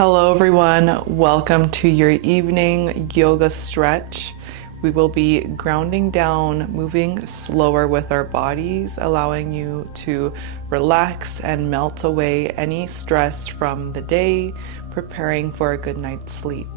Hello everyone, welcome to your evening yoga stretch. We will be grounding down, moving slower with our bodies, allowing you to relax and melt away any stress from the day, preparing for a good night's sleep.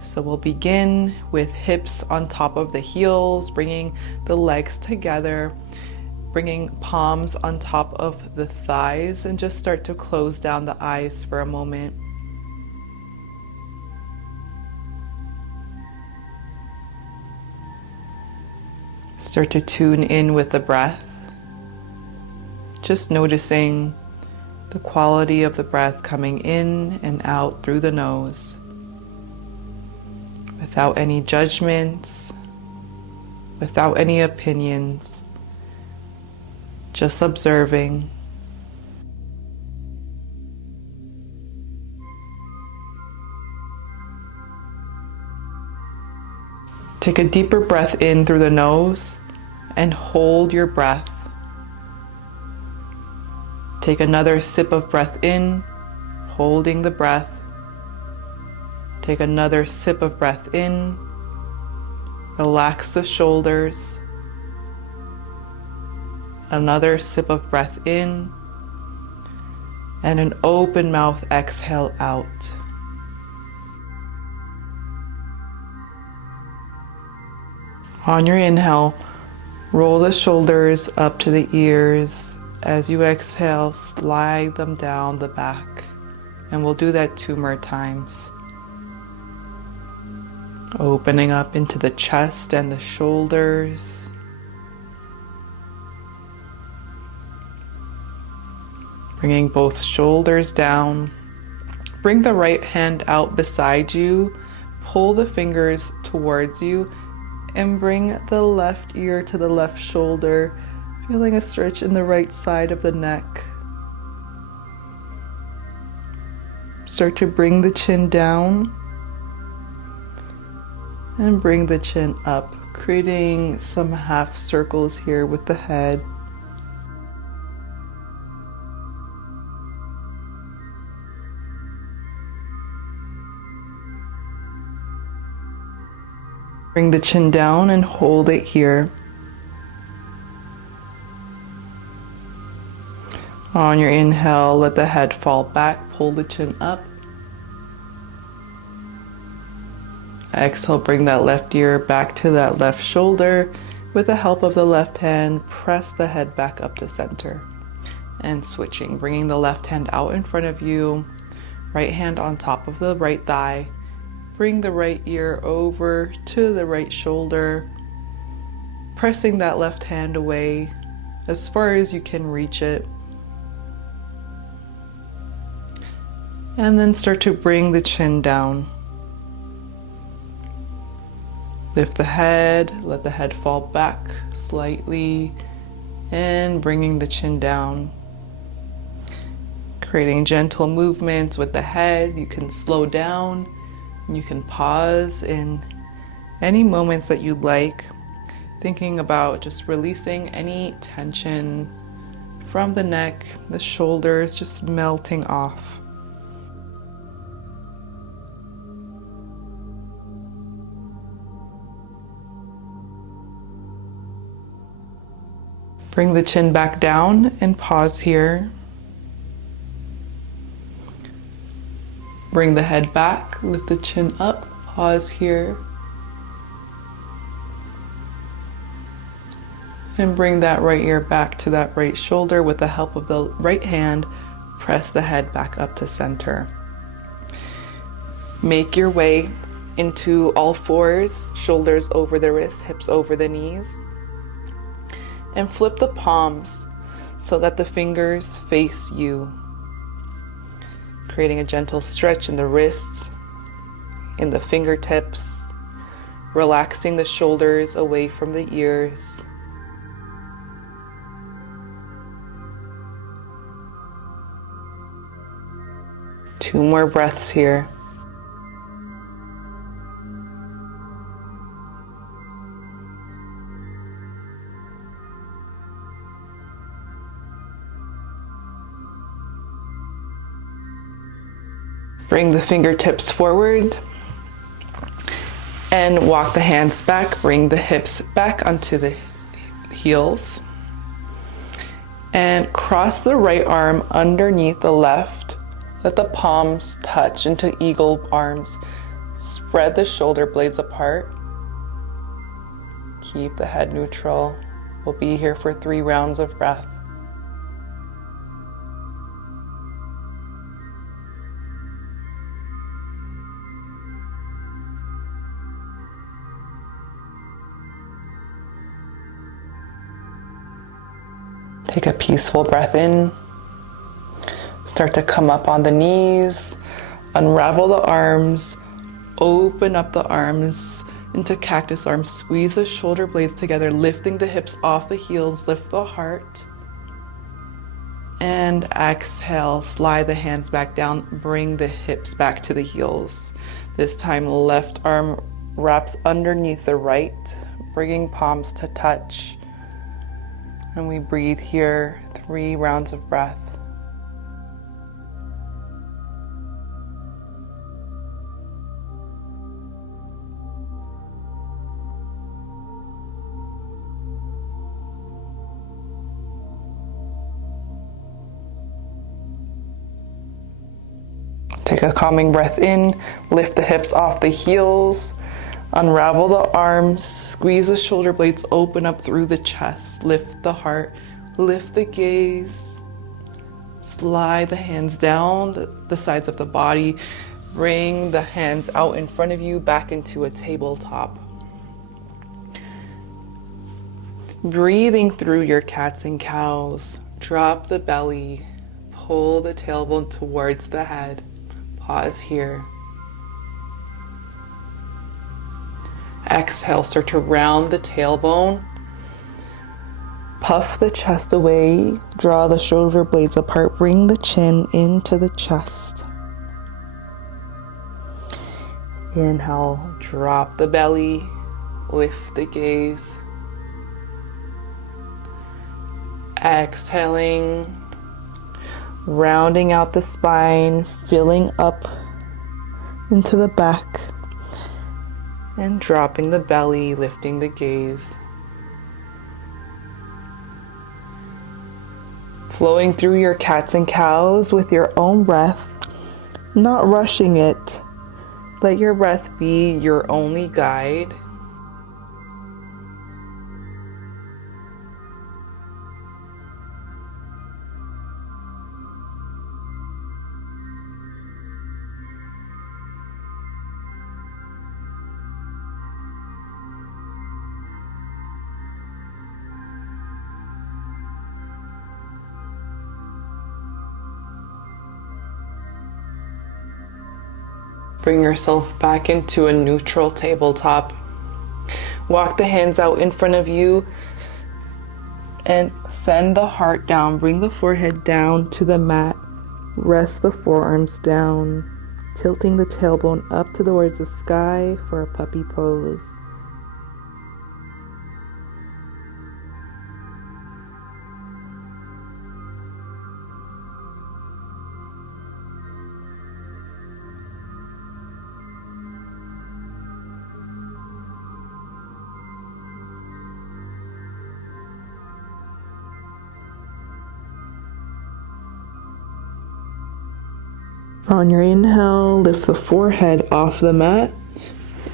So we'll begin with hips on top of the heels, bringing the legs together, bringing palms on top of the thighs, and just start to close down the eyes for a moment. Start to tune in with the breath, just noticing the quality of the breath coming in and out through the nose, without any judgments, without any opinions, just observing. Take a deeper breath in through the nose and hold your breath. Take another sip of breath in, holding the breath. Take another sip of breath in. Relax the shoulders. Another sip of breath in. And an open mouth exhale out. On your inhale, roll the shoulders up to the ears. As you exhale, slide them down the back. And we'll do that 2 more times. Opening up into the chest and the shoulders. Bringing both shoulders down. Bring the right hand out beside you. Pull the fingers towards you. And bring the left ear to the left shoulder, feeling a stretch in the right side of the neck. Start to bring the chin down and bring the chin up, creating some half circles here with the head. Bring the chin down and hold it here. On your inhale, let the head fall back, pull the chin up. Exhale, bring that left ear back to that left shoulder. With the help of the left hand, press the head back up to center. And switching, bringing the left hand out in front of you, right hand on top of the right thigh. Bring the right ear over to the right shoulder, pressing that left hand away as far as you can reach it. And then start to bring the chin down. Lift the head, let the head fall back slightly, and bringing the chin down. Creating gentle movements with the head. You can slow down. You can pause in any moments that you'd like, thinking about just releasing any tension from the neck, the shoulders, just melting off. Bring the chin back down and pause here. Bring the head back, lift the chin up, pause here. And bring that right ear back to that right shoulder. With the help of the right hand, press the head back up to center. Make your way into all fours, shoulders over the wrists, hips over the knees. And flip the palms so that the fingers face you. Creating a gentle stretch in the wrists, in the fingertips, relaxing the shoulders away from the ears. Two more breaths here. Bring the fingertips forward and walk the hands back. Bring the hips back onto the heels. And cross the right arm underneath the left. Let the palms touch into eagle arms. Spread the shoulder blades apart. Keep the head neutral. We'll be here for 3 rounds of breath. Take a peaceful breath in. Start to come up on the knees. Unravel the arms. Open up the arms into cactus arms. Squeeze the shoulder blades together, lifting the hips off the heels. Lift the heart. And exhale, slide the hands back down. Bring the hips back to the heels. This time, left arm wraps underneath the right, bringing palms to touch. And we breathe here, 3 rounds of breath. Take a calming breath in, lift the hips off the heels. Unravel the arms, squeeze the shoulder blades open up through the chest, lift the heart, lift the gaze, slide the hands down the sides of the body, bring the hands out in front of you back into a tabletop. Breathing through your cats and cows, drop the belly, pull the tailbone towards the head, pause here. Exhale, start to round the tailbone. Puff the chest away. Draw the shoulder blades apart. Bring the chin into the chest. Inhale, drop the belly. Lift the gaze. Exhaling, rounding out the spine, filling up into the back. And dropping the belly, lifting the gaze. Flowing through your cats and cows with your own breath, not rushing it. Let your breath be your only guide. Bring yourself back into a neutral tabletop. Walk the hands out in front of you and send the heart down. Bring the forehead down to the mat. Rest the forearms down, tilting the tailbone up towards the sky for a puppy pose. On your inhale, lift the forehead off the mat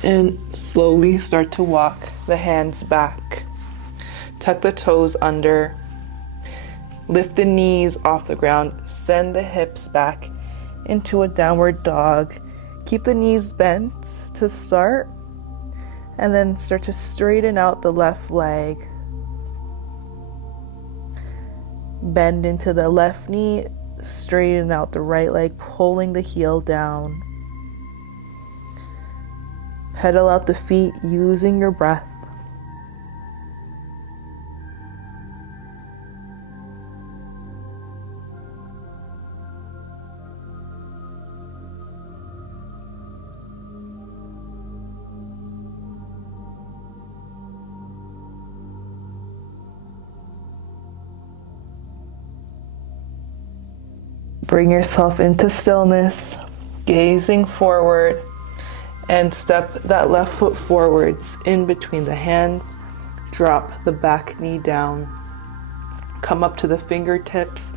and slowly start to walk the hands back. Tuck the toes under. Lift the knees off the ground. Send the hips back into a downward dog. Keep the knees bent to start and then start to straighten out the left leg. Bend into the left knee. Straighten out the right leg, pulling the heel down. Pedal out the feet using your breath. Bring yourself into stillness. Gazing forward, and step that left foot forwards in between the hands. Drop the back knee down. Come up to the fingertips.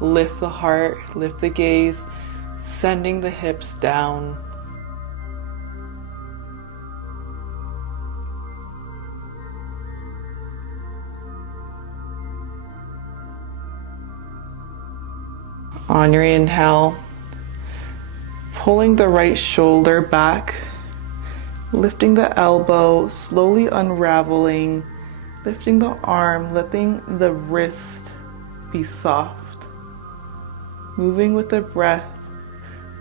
Lift the heart, lift the gaze, sending the hips down. On your inhale, pulling the right shoulder back, lifting the elbow, slowly unraveling, lifting the arm, letting the wrist be soft. Moving with the breath,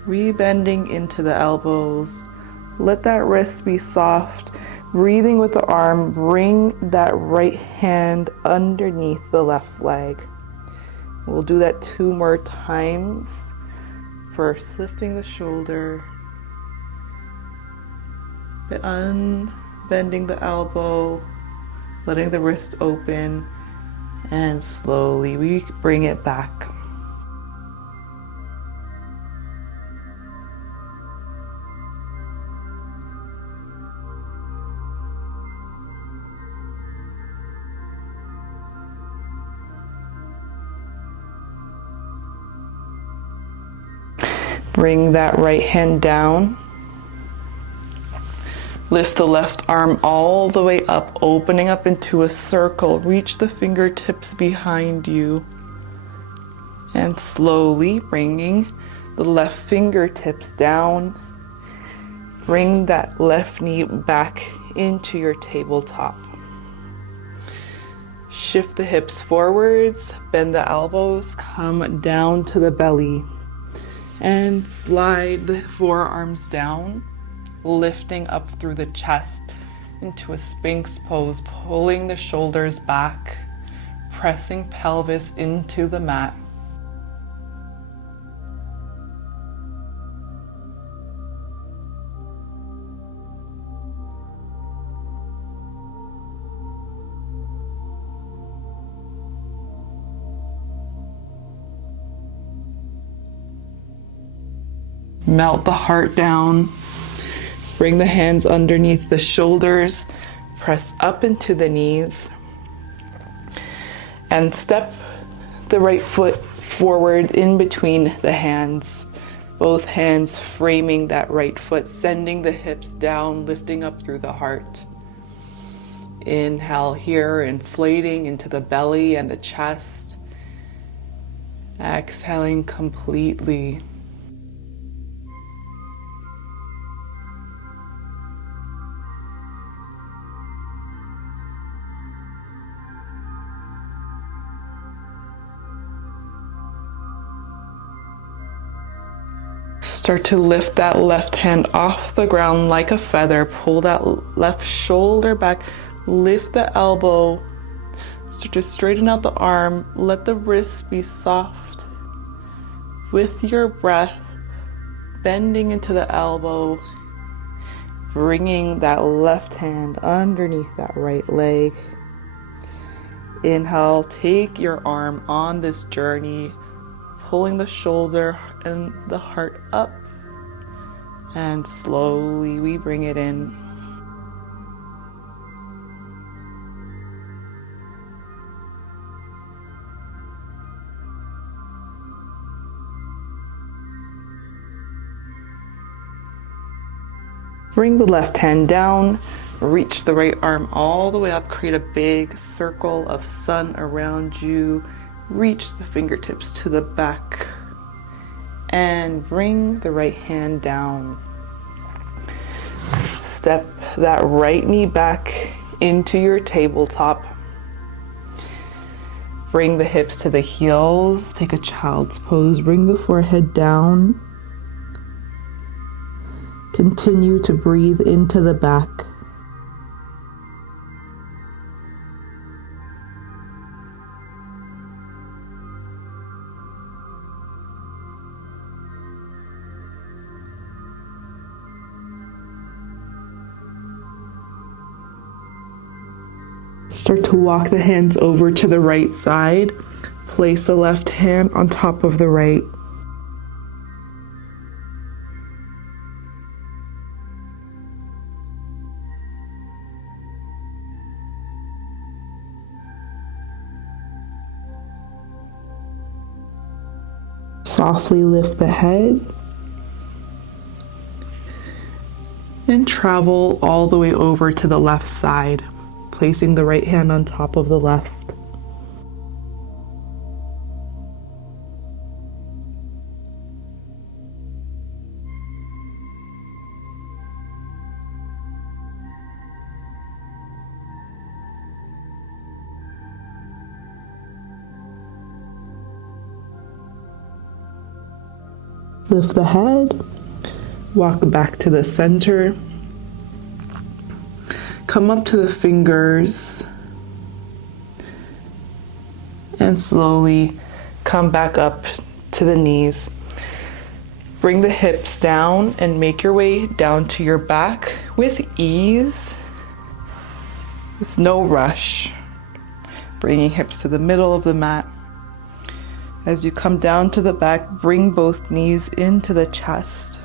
rebending into the elbows. Let that wrist be soft. Breathing with the arm, bring that right hand underneath the left leg. We'll do that 2 more times. First, lifting the shoulder, unbending the elbow, letting the wrist open, and slowly we bring it back. Bring that right hand down. Lift the left arm all the way up, opening up into a circle. Reach the fingertips behind you. And slowly bringing the left fingertips down. Bring that left knee back into your tabletop. Shift the hips forwards, bend the elbows, come down to the belly. And slide the forearms down, lifting up through the chest into a Sphinx pose, pulling the shoulders back, pressing pelvis into the mat. Melt the heart down. Bring the hands underneath the shoulders. Press up into the knees. And step the right foot forward in between the hands. Both hands framing that right foot, sending the hips down, lifting up through the heart. Inhale here, inflating into the belly and the chest. Exhaling completely. Start to lift that left hand off the ground like a feather. Pull that left shoulder back. Lift the elbow. Start to straighten out the arm. Let the wrist be soft. With your breath, bending into the elbow. Bringing that left hand underneath that right leg. Inhale, take your arm on this journey. Pulling the shoulder and the heart up, and slowly we bring it in. Bring the left hand down, reach the right arm all the way up, create a big circle of sun around you. Reach the fingertips to the back and bring the right hand down. Step that right knee back into your tabletop. Bring the hips to the heels. Take a child's pose. Bring the forehead down. Continue to breathe into the back. Start to walk the hands over to the right side. Place the left hand on top of the right. Softly lift the head and travel all the way over to the left side, placing the right hand on top of the left. Lift the head, walk back to the center, come up to the fingers, and slowly come back up to the knees. Bring the hips down and make your way down to your back with ease, with no rush. Bringing hips to the middle of the mat. As you come down to the back, bring both knees into the chest.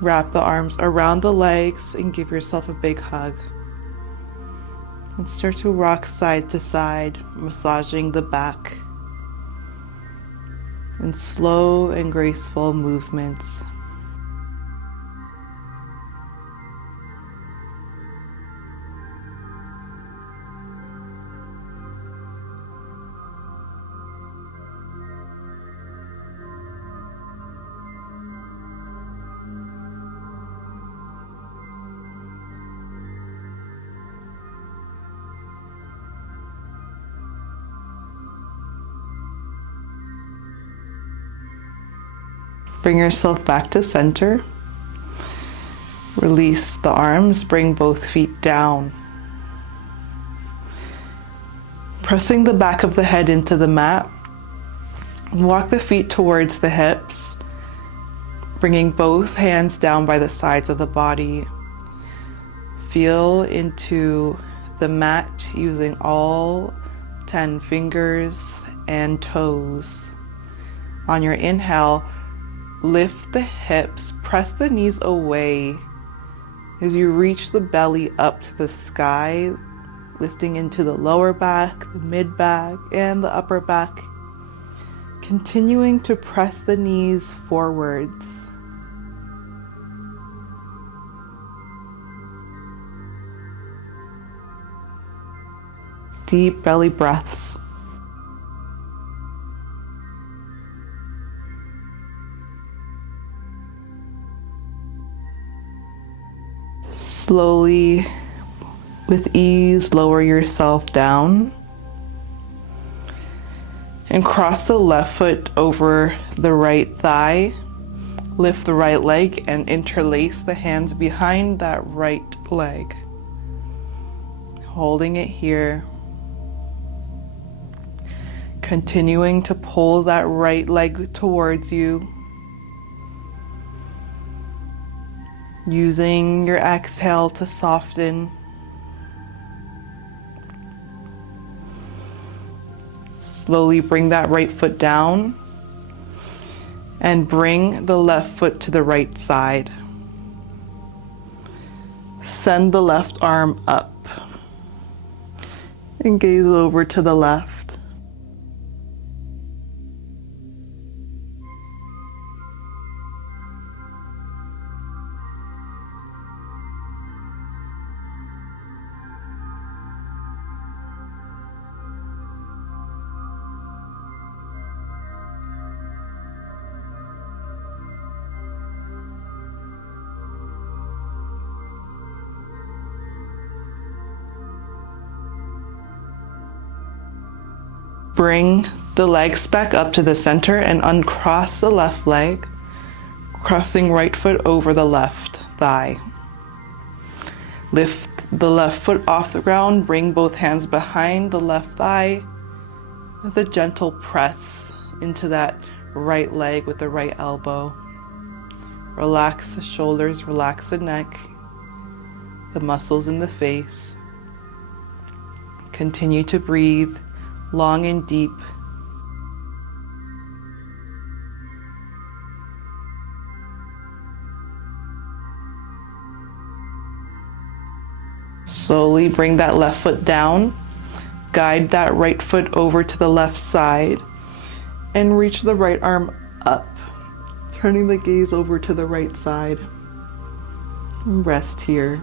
Wrap the arms around the legs and give yourself a big hug. And start to rock side to side, massaging the back in slow and graceful movements. Bring yourself back to center. Release the arms, bring both feet down. Pressing the back of the head into the mat, walk the feet towards the hips, bringing both hands down by the sides of the body. Feel into the mat using all 10 fingers and toes. On your inhale, lift the hips, press the knees away as you reach the belly up to the sky, lifting into the lower back, the mid back, and the upper back. Continuing to press the knees forwards. Deep belly breaths. Slowly, with ease, lower yourself down and cross the left foot over the right thigh. Lift the right leg and interlace the hands behind that right leg. Holding it here. Continuing to pull that right leg towards you. Using your exhale to soften. Slowly bring that right foot down and bring the left foot to the right side. Send the left arm up and gaze over to the left. Bring the legs back up to the center and uncross the left leg, crossing right foot over the left thigh. Lift the left foot off the ground, bring both hands behind the left thigh with a gentle press into that right leg with the right elbow. Relax the shoulders, relax the neck, the muscles in the face. Continue to breathe long and deep. Slowly bring that left foot down, Guide that right foot over to the left side and reach the right arm up, turning the gaze over to the right side. Rest here.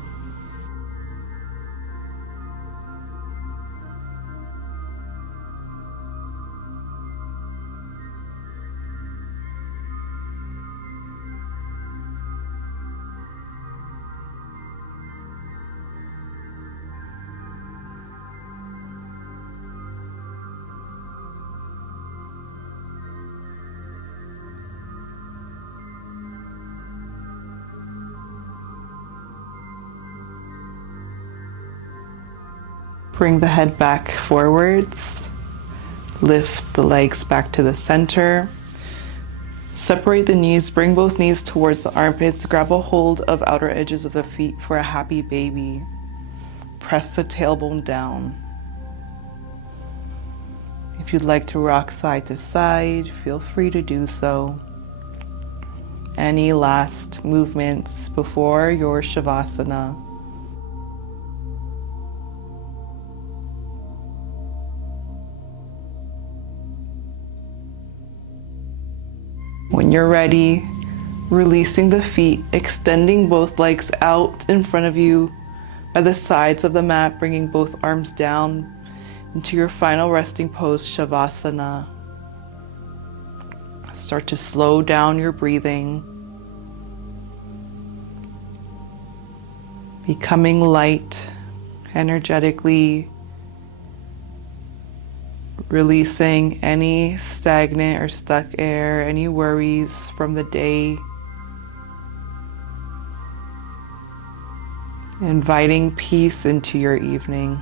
Bring the head back forwards. Lift the legs back to the center. Separate the knees. Bring both knees towards the armpits. Grab a hold of outer edges of the feet for a happy baby. Press the tailbone down. If you'd like to rock side to side, feel free to do so. Any last movements before your Shavasana? When you're ready, releasing the feet, extending both legs out in front of you by the sides of the mat, bringing both arms down into your final resting pose, Shavasana. Start to slow down your breathing, becoming light, energetically releasing any stagnant or stuck air, any worries from the day. Inviting peace into your evening.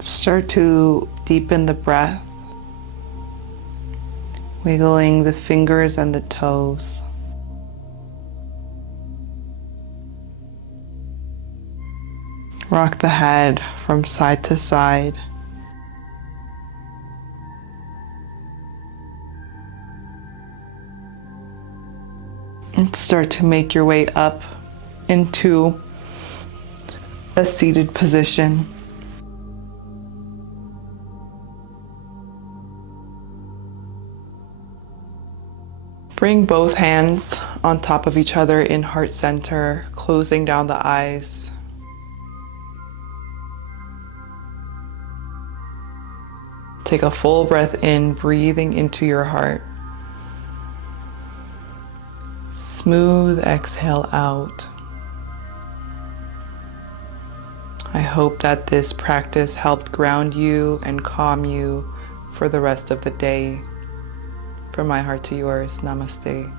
Start to deepen the breath, wiggling the fingers and the toes. Rock the head from side to side. And start to make your way up into a seated position. Bring both hands on top of each other in heart center, closing down the eyes. Take a full breath in, breathing into your heart. smooth exhale out. I hope that this practice helped ground you and calm you for the rest of the day. From my heart to yours, namaste.